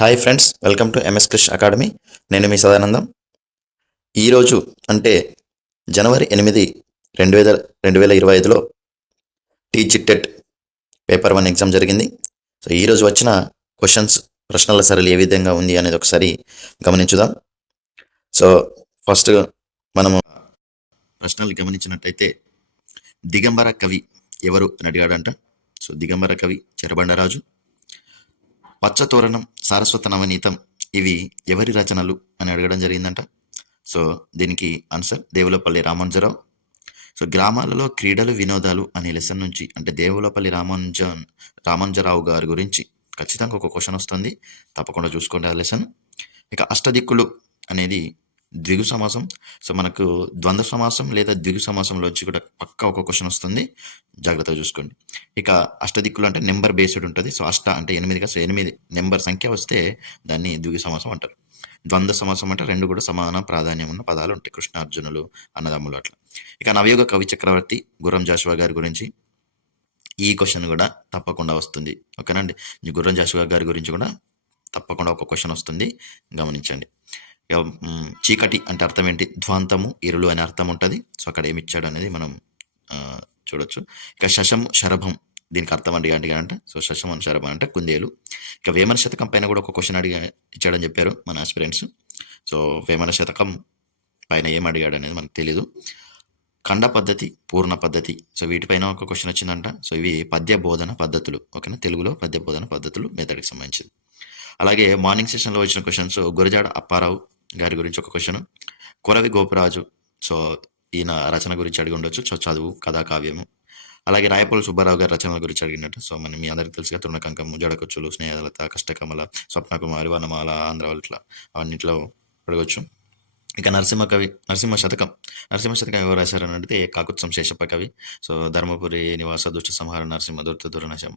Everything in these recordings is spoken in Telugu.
Hi friends welcome to MS Krish academy నేను మీ సదానందం. ఈరోజు అంటే జనవరి ఎనిమిది రెండు వేల రెండు వేల ఇరవై ఐదులో టీచిటెట్ పేపర్ వన్ ఎగ్జామ్ జరిగింది. సో ఈరోజు వచ్చిన క్వశ్చన్స్ ప్రశ్నల సరళి ఏ విధంగా ఉంది అనేది ఒకసారి గమనించుదాం. సో ఫస్ట్ మనము ప్రశ్నలు గమనించినట్టయితే దిగంబర కవి ఎవరు అని అడిగాడంట. సో దిగంబర కవి చెరబండరాజు. పచ్చతోరణం సారస్వత నవనీతం ఇవి ఎవరి రచనలు అని అడగడం జరిగిందంట. సో దీనికి ఆన్సర్ దేవులపల్లి రామానుజరావు సో గ్రామాలలో క్రీడలు వినోదాలు అనే లెసన్ నుంచి అంటే దేవులపల్లి రామానుజన్ రామానుజరావు గారి గురించి ఖచ్చితంగా ఒక క్వశ్చన్ వస్తుంది. తప్పకుండా చూసుకోండి ఆ లెసన్ ఇక అష్టదిక్కులు అనేది ద్విగు సమాసం. సో మనకు ద్వంద్వ సమాసం లేదా ద్విగు సమాసంలో వచ్చి కూడా పక్క ఒక క్వశ్చన్ వస్తుంది. జాగ్రత్తగా చూసుకోండి. ఇక అష్టదిక్కులు అంటే నెంబర్ బేస్డ్ ఉంటుంది. సో అష్ట అంటే ఎనిమిదిగా సో ఎనిమిది నెంబర్ సంఖ్య వస్తే దాన్ని ద్విగు సమాసం అంటారు. ద్వంద్వ సమాసం అంటే రెండు కూడా సమాన ప్రాధాన్యం ఉన్న పదాలు ఉంటాయి. కృష్ణార్జునులు అన్నదమ్ములు అట్లా. ఇక నవయుగ కవి చక్రవర్తి గుర్రం జాషువా గారి గురించి ఈ క్వశ్చన్ కూడా తప్పకుండా వస్తుంది. ఓకేనండి గుర్రం జాషువా గారి గురించి కూడా తప్పకుండా ఒక క్వశ్చన్ వస్తుంది. గమనించండి. చీకటి అంటే అర్థం ఏంటి? ధ్వాంతము ఇరులు అనే అర్థం ఉంటుంది. సో అక్కడ ఏమిచ్చాడు అనేది మనం చూడొచ్చు. ఇక శశం శరభం దీనికి అర్థం అడిగా అడిగా అంటే సో శశం అని శరభం అంటే కుందేలు. ఇక వేమన శతకం పైన కూడా ఒక క్వశ్చన్ అడిగా ఇచ్చాడని చెప్పారు మన ఆస్పిరెంట్స్ సో వేమన శతకం పైన ఏం అడిగాడు అనేది మనకు తెలీదు. ఖండ పద్ధతి పూర్ణ పద్ధతి. సో వీటిపైన ఒక క్వశ్చన్ వచ్చిందంట. సో ఇవి పద్య బోధన పద్ధతులు ఓకేనా? తెలుగులో పద్య బోధన పద్ధతులు మెథడ్కి సంబంధించింది అలాగే మార్నింగ్ సెషన్లో వచ్చిన క్వశ్చన్స్ గురజాడ అప్పారావు గారి గురించి ఒక క్వశ్చన్ కొరవి గోపరాజు. సో ఈయన రచన గురించి అడిగి ఉండొచ్చు. సో చదువు కథా కావ్యము. అలాగే రాయపల్లి సుబ్బారావు గారి రచనల గురించి అడిగినట్టు. సో మనం మీ అందరికీ తెలుసుగా తృణకంకం ముజడకొచ్చులు స్నేహలత కష్టకమల స్వప్నకుమారి వనమాల ఆంధ్రవల్ ఇట్లా అవన్నిట్లో అడగొచ్చు. ఇక నరసింహ కవి నరసింహ శతకం. నరసింహ శతకం ఎవరు రాశారని అంటే కాకుత్సం శేషప్ప కవి. సో ధర్మపురి నివాస దుష్ట సంహార నరసింహ దుర్త దురనశం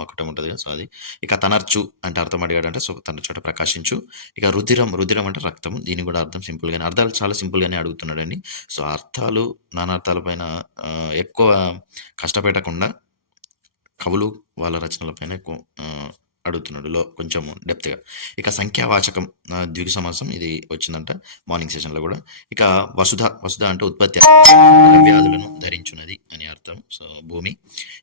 మకుటం ఉంటుంది కదా సో అది. ఇక తనర్చు అంటే అర్థం అడిగాడంటే సో తన చోట ప్రకాశించు. ఇక రుధిరం రుధిరం అంటే రక్తం దీని కూడా అర్థం సింపుల్గానే అర్థాలు చాలా సింపుల్గానే అడుగుతున్నాడండి సో అర్థాలు నానార్థాల పైన ఎక్కువ కష్టపెట్టకుండా కవులు వాళ్ళ రచనల పైన ఎక్కువ అడుగుతున్నాడు లో కొంచెం డెప్త్గా ఇక సంఖ్యావాచకం ఆ, ద్విగు సమాసం ఇది వచ్చిందంట మార్నింగ్ సెషన్లో కూడా. ఇక వసుధ వసుధ అంటే ఉత్పత్తి వ్యాధులను ధరించున్నది అని అర్థం. సో భూమి.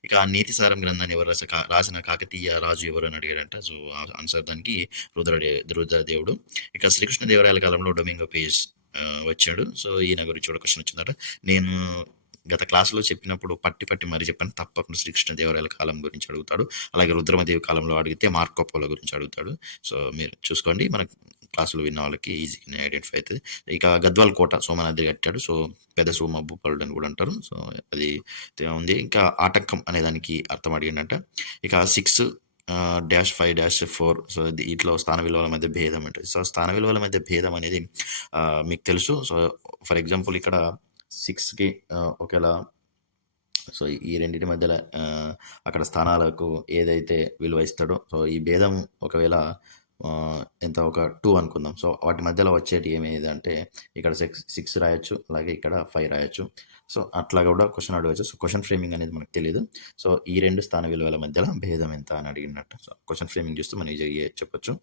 ఇక నీతి సారం గ్రంథాన్ని ఎవరు రాస రాసిన కాకతీయ రాజు ఎవరు అని అడిగాడంట. సో ఆన్సర్ దానికి రుద్రడే రుద్రదేవుడు. ఇక శ్రీకృష్ణదేవరాయల కాలంలో డొమింగో పేజ్ వచ్చాడు. సో ఈయన గురించి కూడా క్వశ్చన్ వచ్చిందట. నేను గత క్లాసులో చెప్పినప్పుడు పట్టి పట్టి మరీ చెప్పాను తప్పకుండా శ్రీకృష్ణదేవరాయల కాలం గురించి అడుగుతాడు. అలాగే రుద్రమదేవి కాలంలో అడిగితే మార్కోపోల గురించి అడుగుతాడు. సో మీరు చూసుకోండి. మన క్లాసులు విన్న వాళ్ళకి ఈజీగా ఐడెంటిఫై అవుతుంది ఇక గద్వాల్ కోట సోమనాద్రి కట్టాడు. సో పెద్ద సోమ భూపాలుడు అని కూడా అంటారు. సో అది ఉంది. ఇంకా ఆటంకం అనే దానికి అర్థం అడిగిందంట ఇక six dash five dash four so ఇది ఇట్లా స్థాన విలువల మధ్య భేదం ఉంటుంది సో స్థాన విలువల మధ్య భేదం అనేది మీకు తెలుసు. సో ఫర్ ఎగ్జాంపుల్ ఇక్కడ సిక్స్కి ఒకేలా సో ఈ రెండింటి మధ్యలో అక్కడ స్థానాలకు ఏదైతే విలువ ఇస్తాడో సో ఈ భేదం ఒకవేళ ఎంత ఒక టూ అనుకుందాం. సో వాటి మధ్యలో వచ్చేటి ఏమేదంటే ఇక్కడ సిక్స్ సిక్స్ రాయొచ్చు అలాగే ఇక్కడ ఫైవ్ రాయొచ్చు. సో అట్లా కూడా క్వశ్చన్ అడగచ్చు. సో క్వశ్చన్ ఫ్రేమింగ్ అనేది మనకు తెలియదు సో ఈ రెండు స్థాన విలువల మధ్యలో భేదం ఎంత అని అడిగినట్టు. సో క్వశ్చన్ ఫ్రేమింగ్ చూస్తే మనం ఈజీగా చెప్పొచ్చు.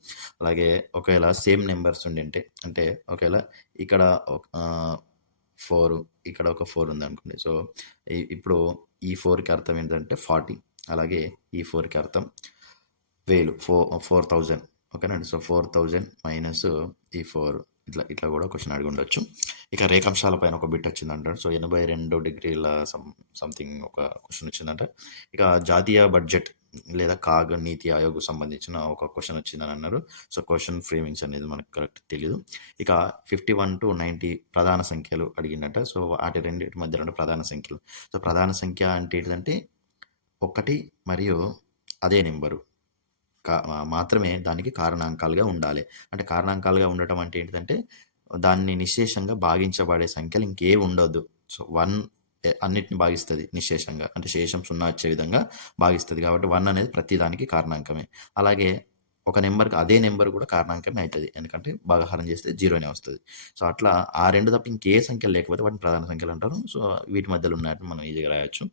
అలాగే ఒకవేళ సేమ్ నెంబర్స్ ఉండింటే అంటే ఒకవేళ ఇక్కడ ఫోర్ ఇక్కడ ఒక ఫోర్ ఉంది అనుకోండి సో ఇప్పుడు ఈ ఫోర్కి అర్థం ఏంటంటే ఫార్టీ. అలాగే ఈ ఫోర్కి అర్థం వేలు ఫోర్ ఫోర్ థౌజండ్. ఓకేనండి? సో ఫోర్ థౌజండ్ మైనస్ ఈ ఫోర్. ఇట్లా ఇట్లా కూడా క్వశ్చన్ అడిగి ఉండొచ్చు. ఇక రేఖాంశాల పైన ఒక బిట్ వచ్చిందంట. సో ఎనభై రెండు డిగ్రీల సమ్ సంథింగ్ ఒక క్వశ్చన్ వచ్చిందంట. ఇక జాతీయ బడ్జెట్ లేదా కాగ్ నీతి ఆయోగ్ సంబంధించిన ఒక క్వశ్చన్ వచ్చిందని అన్నారు. సో క్వశ్చన్ ఫ్రేమింగ్స్ అనేది మనకు కరెక్ట్ తెలియదు ఇక ఫిఫ్టీ వన్ టు నైంటీ ప్రధాన సంఖ్యలు అడిగిందట. సో వాటి రెండింటి మధ్య రెండు ప్రధాన సంఖ్యలు. సో ప్రధాన సంఖ్య అంటే ఏంటంటే ఒకటి మరియు అదే నెంబరు. కా మాత్రమే దానికి కారణాంకాలుగా ఉండాలి. అంటే కారణాంకాలుగా ఉండటం అంటే ఏంటంటే దాన్ని నిశేషంగా భాగించబడే సంఖ్యలు ఇంకేవి ఉండొద్దు. సో వన్ అన్నిటిని భాగిస్తుంది నిశేషంగా అంటే శేషం సున్నా వచ్చే విధంగా భాగిస్తుంది కాబట్టి వన్ అనేది ప్రతిదానికి కారణాంకమే అలాగే ఒక నెంబర్‌కి అదే నెంబర్ కూడా కారణాంకమే అవుతుంది ఎందుకంటే భాగహారం చేస్తే జీరోనే వస్తుంది సో, అట్లా ఆ రెండు తప్ప ఇంకే సంఖ్యలు లేకపోతే వాటిని ప్రధాన సంఖ్యలంటారు. సో, వీటి మధ్యలో ఉన్నవాటిని మనం ఈజీగా రాయొచ్చు.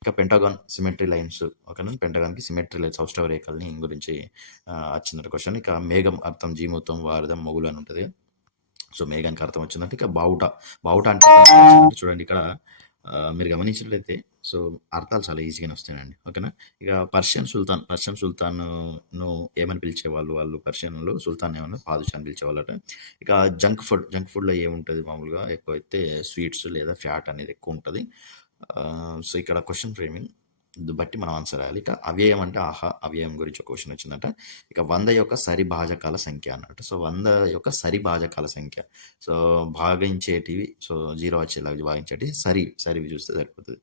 ఇక పెంటగాన్ సిమెట్రీ లైన్స్ ఓకేనా. పెంటగాన్కి సిమెట్రీ లైన్స్ సౌష్టవ రేఖల్ని గురించి ఆహ్, క్వశ్చన్ ఇక మేఘం అర్థం జీమూతం, వారదం మొగులు అని ఉంటుంది సో, మేఘానికి అర్థం వచ్చిందంటే ఇక బావుట. బావుట అంటే చూడండి ఇక్కడ మీరు గమనించినట్లయితే సో, అర్థాలు చాలా ఈజీగానే వస్తాయండి. ఓకేనా. ఇక పర్షియన్ సుల్తాన్, పర్షియన్ సుల్తాన్‌ను ఏమని పిలిచేవాళ్ళు వాళ్ళు పర్షియన్‌లో సుల్తాన్ ఏమన్నా పాదుషా అని పిలిచేవాళ్ళట. ఇక జంక్ ఫుడ్, జంక్ ఫుడ్‌లో ఏముంటుంది మామూలుగా ఎక్కువైతే స్వీట్స్ లేదా ఫ్యాట్ అనేది ఎక్కువ ఉంటుంది సో, ఇక్కడ క్వశ్చన్ ఫ్రేమింగ్ బట్టి మనం ఆన్సర్ రాయాలి. ఇక అవ్యయం అంటే ఆహా! అవ్యయం గురించి ఒక క్వశ్చన్ వచ్చిందట. ఇక వంద యొక్క సరి భాజకాల సంఖ్య అన్నట్టు. సో, వంద యొక్క సరి భాజకాల సంఖ్య. సో, భాగించేటివి సో, జీరో వచ్చేలాగా భాగించేటివి సరి, సరివి చూస్తే సరిపోతుంది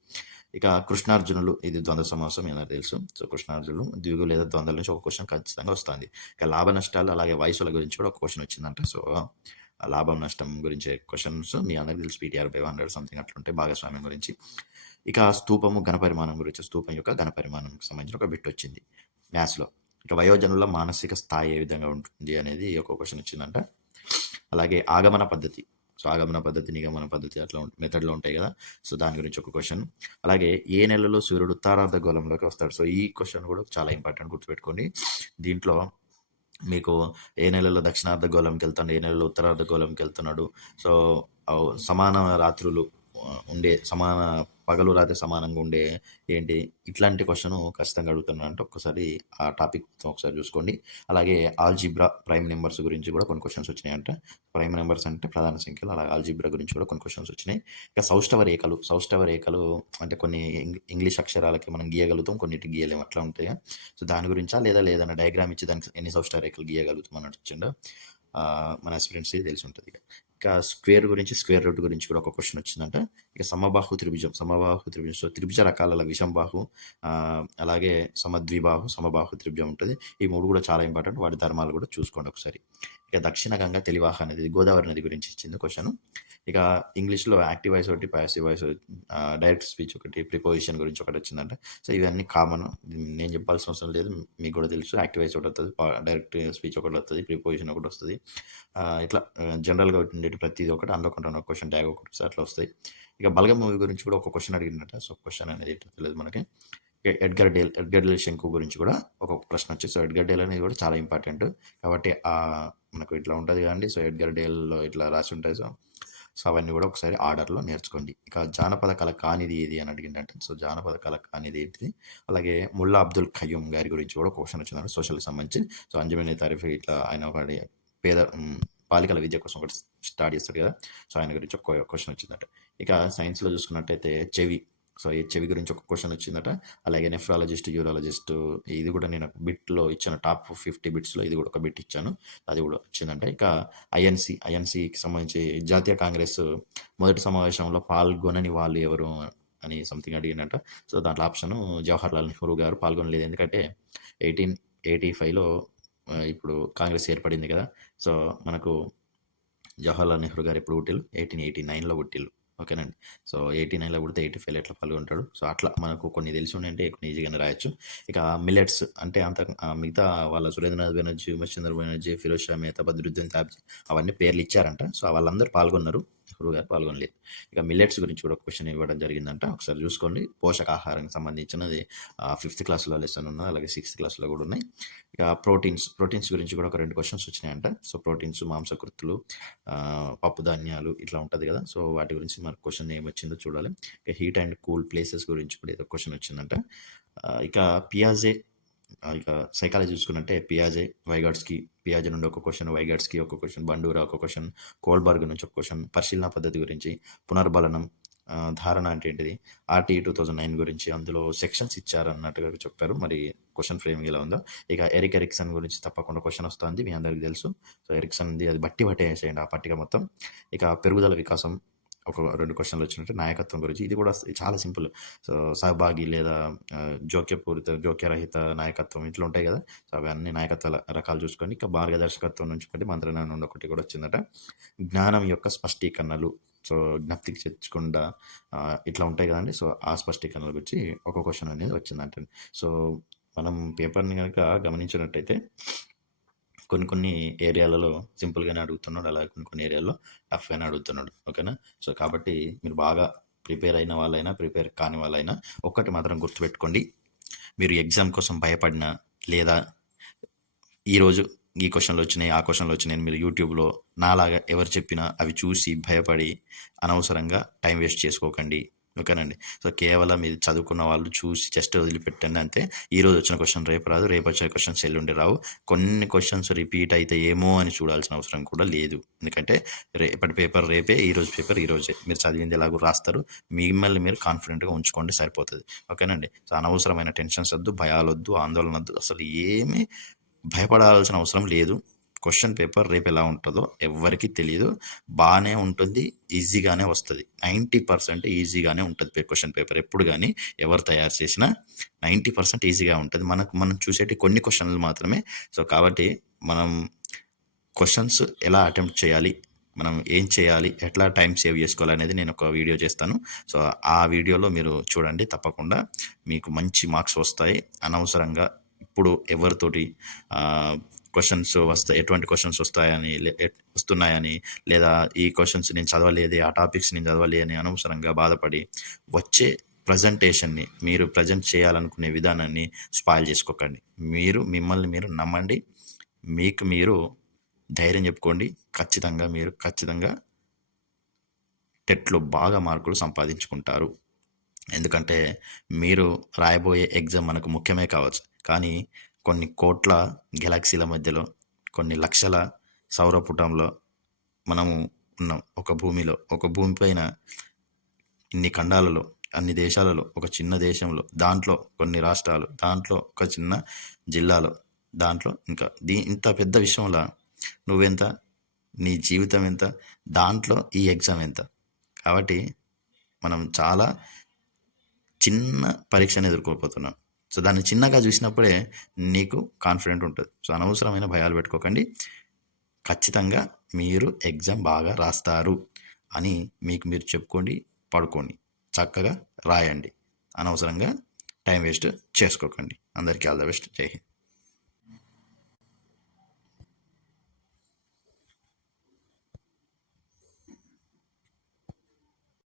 ఇక కృష్ణార్జునులు ఇది ద్వంద్వ సమాసం ఏదో తెలుసు. సో, కృష్ణార్జునులు ద్విగు లేదా ద్వంద్వల నుంచి ఒక క్వశ్చన్ ఖచ్చితంగా వస్తుంది ఇక లాభ నష్టాలు అలాగే వయసుల గురించి కూడా ఒక క్వశ్చన్ వచ్చిందంట. సో, లాభం నష్టం గురించి క్వశ్చన్స్ మీ అందరికి తెలుసు పీటీఆర్ ఫైవ్ హండ్రెడ్ సంథింగ్ అట్లుంటే భాగస్వామ్యం గురించి. ఇక స్థూపము ఘనపరిమాణం గురించి స్థూపం యొక్క ఘనపరిమాణంకి సంబంధించిన ఒక బిట్ వచ్చింది మ్యాథ్స్‌లో. ఇక వయోజనుల మానసిక స్థాయి ఏ విధంగా ఉంటుంది అనేది ఒక క్వశ్చన్ వచ్చిందంట. అలాగే ఆగమన పద్ధతి. సో, ఆగమన పద్ధతి, నిగమన పద్ధతి అట్లా మెథడ్‌లో ఉంటాయి కదా! సో, దాని గురించి ఒక క్వశ్చన్ అలాగే ఏ నెలలో సూర్యుడు ఉత్తరార్ధ గోళంలోకి వస్తాడు? సో, ఈ క్వశ్చన్ కూడా చాలా ఇంపార్టెంట్ గుర్తుపెట్టుకోండి. దీంట్లో మీకు ఏ నెలలో దక్షిణార్ధ గోళంకెళ్తాడు, ఏ నెలలో ఉత్తరార్ధ గోళంకి వెళ్తున్నాడు. సో, సమాన రాత్రులు ఉండే సమాన పగలు, రాత్రి సమానంగా ఉండే ఏంటి ఇట్లాంటి క్వశ్చన్ ఖచ్చితంగా అడుగుతున్నాడంట. ఒక్కసారి ఆ టాపిక్ ఒకసారి చూసుకోండి. అలాగే ఆల్జిబ్రా ప్రైమ్ నెంబర్స్ గురించి కూడా కొన్ని క్వెషన్స్ వచ్చినాయంట. ప్రైమ్ నెంబర్స్ అంటే ప్రధాన సంఖ్యలు. అలాగే ఆల్జిబ్రా గురించి కూడా కొన్ని క్వశ్చన్స్ వచ్చినాయి. ఇంకా సౌష్టవ రేఖలు, సౌష్టవ రేఖలు అంటే కొన్ని ఇంగ్లీష్ అక్షరాలకి మనం గీయగలుగుతాం. కొన్నిటి గీయలేము అట్లా ఉంటాయా? సో, దాని గురించా లేదా లేదన్న డయాగ్రామ్ ఇచ్చి దానికి ఎన్ని సౌష్టవ రేఖలు గీయగలుగుతాం అని వచ్చిండో మన ఆస్పిరెంట్స్‌కి తెలిసి ఉంటుంది ఇక. స్క్వేర్ గురించి, స్క్వేర్ రూట్ గురించి కూడా ఒక క్వశ్చన్ వచ్చిందంట. ఇక సమబాహు త్రిభుజం, సమబాహు త్రిభుజం. సో, త్రిభుజ రకాలలో విషంబాహు అలాగే సమద్విబాహు, సమబాహు త్రిభుజం ఉంటుంది ఈ మూడు కూడా చాలా ఇంపార్టెంట్. వాటి ధర్మాలు కూడా చూసుకోండి ఒకసారి. ఇక దక్షిణ గంగా తెలివాహ అనేది గోదావరి నది గురించి ఇచ్చింది క్వశ్చన్ ఇక ఇంగ్లీష్‌లో యాక్టివ్ వాయిస్ ఒకటి, ప్యాసివ్ వాయిస్ డైరెక్ట్ స్పీచ్ ఒకటి, ప్రిపోజిషన్ గురించి ఒకటి వచ్చిందంట. సో, ఇవన్నీ కామన్. నేను చెప్పాల్సిన అవసరం లేదు. మీకు కూడా తెలుసు. యాక్టివ్ వాయిస్ ఒకటి వస్తుంది డైరెక్ట్ స్పీచ్ ఒకటి వస్తుంది ప్రిపోజిషన్ ఒకటి వస్తుంది ఇట్లా జనరల్‌గా ఉండేటి ప్రతిది ఒకటి అందులో కొంత క్వశ్చన్ ట్యాగ్ ఒకటి అట్లా వస్తాయి. ఇక బలగం మూవీ గురించి కూడా ఒక క్వశ్చన్ అడిగిండట. సో, క్వశ్చన్ అనేది ఏంటో తెలియదు మనకి. ఎడ్గర్ డేల్, ఎడ్గర్ డేల్ శంకు గురించి కూడా ఒక ప్రశ్న వచ్చింది. సో, ఎడ్గర్ డేల్ అనేది కూడా చాలా ఇంపార్టెంట్. కాబట్టి మనకు ఇట్లా ఉంటుంది కానీ సో, ఎడ్గర్ డేల్‌లో ఇట్లా రాసి ఉంటాయి. సో, సో, అవన్నీ కూడా ఒకసారి ఆర్డర్‌లో నేర్చుకోండి. ఇక జానపద కళ కానిది ఏది అని అడిగిందంటే సో, జానపద కళ కానిది ఏంటిది? అలాగే ముల్లా అబ్దుల్ ఖయ్యూమ్ గారి గురించి కూడా క్వశ్చన్ క్వెషన్ సోషల్‌కి సంబంధించి. సో, అంజుమని తారీఫ్ ఇట్లా ఆయన ఒకటి పేద బాలికల విద్య కోసం ఒకటి స్టార్ట్ చేస్తాడు కదా! సో, ఆయన గురించి ఒక క్వశ్చన్ వచ్చిందంట ఇక సైన్స్‌లో చూసుకున్నట్టయితే చెవి. సో, ఈ చెవి గురించి ఒక క్వశ్చన్ వచ్చిందట. అలాగే నెఫ్రాలజిస్ట్, యూరాలజిస్ట్ ఇది కూడా నేను బిట్‌లో ఇచ్చాను. టాప్ 50 బిట్స్‌లో ఇది కూడా ఒక బిట్ ఇచ్చాను. అది కూడా వచ్చిందంట. ఇక ఐఎన్‌సి, ఐఎన్‌సికి సంబంధించి జాతీయ కాంగ్రెస్ మొదటి సమావేశంలో పాల్గొనని వాళ్ళు ఎవరు అని సంథింగ్ అడిగినట సో, దాంట్లో ఆప్షన్ జవహర్లాల్ నెహ్రూ గారు పాల్గొనలేదు. ఎందుకంటే ఎయిటీన్ ఎయిటీ ఫైవ్లో ఇప్పుడు కాంగ్రెస్ ఏర్పడింది కదా! సో, మనకు జవహర్లాల్ నెహ్రూ గారు ఎప్పుడు పుట్టిల్లు? 1889లో పుట్టిల్లు. ఓకేనండి. సో, 89లో పుడితే 85లో ఎట్లా పాల్గొంటాడు? సో, అట్లా మనకు కొన్ని తెలిసి ఉండుంటే కొన్ని ఈజీగానే రాయొచ్చు. ఇక మిలెట్స్ అంటే అంత మిగతా వాళ్ళ సురేంద్రనాథ్ బెనర్జీ, ఉమేష్ చంద్ర బెనర్జీ, ఫిరోజ్ షా మెహతా, బద్రుద్దీన్ తాబ్జీ అవన్నీ పేర్లు ఇచ్చారంట. సో, వాళ్ళందరూ పాల్గొన్నారు. గురువు గారు పాల్గొనలేదు. ఇక మిల్లెట్స్ గురించి కూడా క్వశ్చన్ ఇవ్వడం జరిగిందంట. ఒకసారి చూసుకోండి. పోషకాహారానికి సంబంధించినది ఫిఫ్త్ క్లాస్‌లో లెసన్ ఉన్నది. అలాగే సిక్స్త్ క్లాస్‌లో కూడా ఉన్నాయి. ఇక ప్రోటీన్స్, ప్రోటీన్స్ గురించి కూడా ఒక రెండు క్వశ్చన్స్ వచ్చినాయంట. సో, ప్రోటీన్స్, మాంసకృతులు పప్పు ధాన్యాలు ఇట్లా ఉంటుంది కదా! సో, వాటి గురించి మనకు క్వశ్చన్ ఏమొచ్చిందో చూడాలి. ఇక హీట్ అండ్ కూల్ ప్లేసెస్ గురించి కూడా ఏదో క్వశ్చన్ వచ్చిందంట. ఇక పియాజే ఇక సైకాలజీ చూసుకున్నట్టే పియాజే, వైగాడ్స్కి పియాజే నుండి ఒక క్వశ్చన్ వైగాడ్స్కి ఒక క్వశ్చన్ బండూరా ఒక క్వశ్చన్ కోల్బర్గ్ నుంచి ఒక క్వశ్చన్ పరిశీలన పద్ధతి గురించి, పునర్బలనం ధారణ అంటే ఏంటిది? ఆర్టీ టూ థౌజండ్ నైన్ గురించి అందులో సెక్షన్స్ ఇచ్చారన్నట్టుగా చెప్పారు. మరి క్వశ్చన్ ఫ్రేమ్ ఎలా ఉందో. ఇక ఎరిక్ ఎరిక్సన్ గురించి తప్పకుండా క్వశ్చన్ వస్తుంది. మీ అందరికి తెలుసు. సో, ఎరిక్సన్‌ది అది బట్టి పట్టేసేయండి ఆ పట్టిక మొత్తం. ఇక పెరుగుదల వికాసం ఒక రెండు క్వశ్చన్లు వచ్చినట్టు నాయకత్వం గురించి. ఇది కూడా చాలా సింపుల్. సో, సహభాగి లేదా జోక్యపూరిత, జోక్యరహిత నాయకత్వం ఇట్లా ఉంటాయి కదా! సో, అవన్నీ నాయకత్వాల రకాలు చూసుకొని ఇంకా మార్గదర్శకత్వం నుంచి ఒకటి, మంత్రజ్ఞానం నుండి ఒకటి కూడా వచ్చిందట. జ్ఞానం యొక్క స్పష్టీకరణలు. సో, జ్ఞప్తికి తెచ్చకుండా ఇట్లా ఉంటాయి కదండీ! సో, ఆ స్పష్టీకరణల గురించి ఒక క్వశ్చన్ అనేది వచ్చిందంటండి. సో, మనం పేపర్‌ని కనుక గమనించినట్టయితే కొన్ని కొన్ని ఏరియాలలో సింపుల్గానే అడుగుతున్నాడు అలాగే కొన్ని కొన్ని ఏరియాలో టఫ్గానే అడుగుతున్నాడు. ఓకేనా? సో కాబట్టి మీరు బాగా ప్రిపేర్ అయిన వాళ్ళైనా ప్రిపేర్ కాని వాళ్ళైనా ఒక్కటి మాత్రం గుర్తుపెట్టుకోండి. మీరు ఎగ్జామ్ కోసం భయపడినా లేదా ఈరోజు ఈ క్వశ్చన్లు వచ్చినాయి ఆ క్వశ్చన్లు వచ్చినాయి మీరు యూట్యూబ్లో నాలాగా ఎవరు చెప్పినా అవి చూసి భయపడి అనవసరంగా టైం వేస్ట్ చేసుకోకండి. ఓకేనండి. సో కేవలం ఇది చదువుకున్న వాళ్ళు చూసి జస్ట్ వదిలిపెట్టండి అంతే. ఈ రోజు వచ్చిన క్వశ్చన్ రేపు రాదు రేపు వచ్చిన క్వశ్చన్స్ ఎల్లుండి రావు. కొన్ని క్వశ్చన్స్ రిపీట్ అయితే ఏమో అని చూడాల్సిన అవసరం కూడా లేదు. ఎందుకంటే రేపటి పేపర్ రేపే ఈ రోజు పేపర్ ఈ రోజే. మీరు చదివింది ఎలాగో రాస్తారు. మిమ్మల్ని మీరు కాన్ఫిడెంట్గా ఉంచుకోండి సరిపోతుంది. ఓకేనండి. సో అనవసరమైన టెన్షన్స్ వద్దు భయాలొద్దు ఆందోళన వద్దు అసలు ఏమీ భయపడాల్సిన అవసరం లేదు. క్వశ్చన్ పేపర్ రేపు ఎలా ఉంటుందో ఎవరికి తెలియదు బాగానే ఉంటుంది ఈజీగానే వస్తుంది. నైంటీ పర్సెంట్ ఈజీగానే ఉంటుంది క్వశ్చన్ పేపర్ ఎప్పుడు కానీ ఎవరు తయారు చేసినా నైంటీ పర్సెంట్ ఈజీగా ఉంటుంది. మనకు మనం చూసేటి కొన్ని క్వశ్చన్లు మాత్రమే. సో కాబట్టి మనం క్వశ్చన్స్ ఎలా అటెంప్ట్ చేయాలి మనం ఏం చేయాలి ఎట్లా టైం సేవ్ చేసుకోవాలి అనేది నేను ఒక వీడియో చేస్తాను. సో ఆ వీడియోలో మీరు చూడండి తప్పకుండా. మీకు మంచి మార్క్స్ వస్తాయి. అనవసరంగా ఇప్పుడు ఎవరితోటి క్వశ్చన్స్ వస్తాయి ఎటువంటి క్వశ్చన్స్ వస్తాయని లే- వస్తున్నాయని లేదా ఈ క్వశ్చన్స్ నేను చదవలేదే ఆ టాపిక్స్ నేను చదవలే అని అనవసరంగా బాధపడి వచ్చే ప్రజెంటేషన్ని మీరు ప్రజెంట్ చేయాలనుకునే విధానాన్ని స్పాయిల్ చేసుకోకండి. మీరు మిమ్మల్ని మీరు నమ్మండి. మీకు మీరు ధైర్యం చెప్పుకోండి. ఖచ్చితంగా మీరు ఖచ్చితంగా టెట్లో బాగా మార్కులు సంపాదించుకుంటారు. ఎందుకంటే మీరు రాయబోయే ఎగ్జామ్ మనకు ముఖ్యమే కావచ్చు. కానీ కొన్ని కోట్ల గెలాక్సీల మధ్యలో కొన్ని లక్షల సౌరపుటంలో మనము ఉన్నాం. ఒక భూమిలో ఒక భూమి పైన ఇన్ని ఖండాలలో అన్ని దేశాలలో ఒక చిన్న దేశంలో దాంట్లో కొన్ని రాష్ట్రాలు దాంట్లో ఒక చిన్న జిల్లాలో దాంట్లో ఇంకా దీ ఇంత పెద్ద విషయంలో నువ్వెంత? నీ జీవితం ఎంత? దాంట్లో ఈ ఎగ్జామ్ ఎంత? కాబట్టి మనం చాలా చిన్న పరీక్షను ఎదుర్కోపోతున్నాం సో దాన్ని చిన్నగా చూసినప్పుడే నీకు కాన్ఫిడెంట్ ఉంటుంది. సో అనవసరమైన భయాలు పెట్టుకోకండి. ఖచ్చితంగా మీరు ఎగ్జామ్ బాగా రాస్తారు అని మీకు మీరు చెప్పుకోండి పడుకోండి. చక్కగా రాయండి. అనవసరంగా టైం వేస్ట్ చేసుకోకండి. అందరికీ ఆల్ ద బెస్ట్ జై హింద్.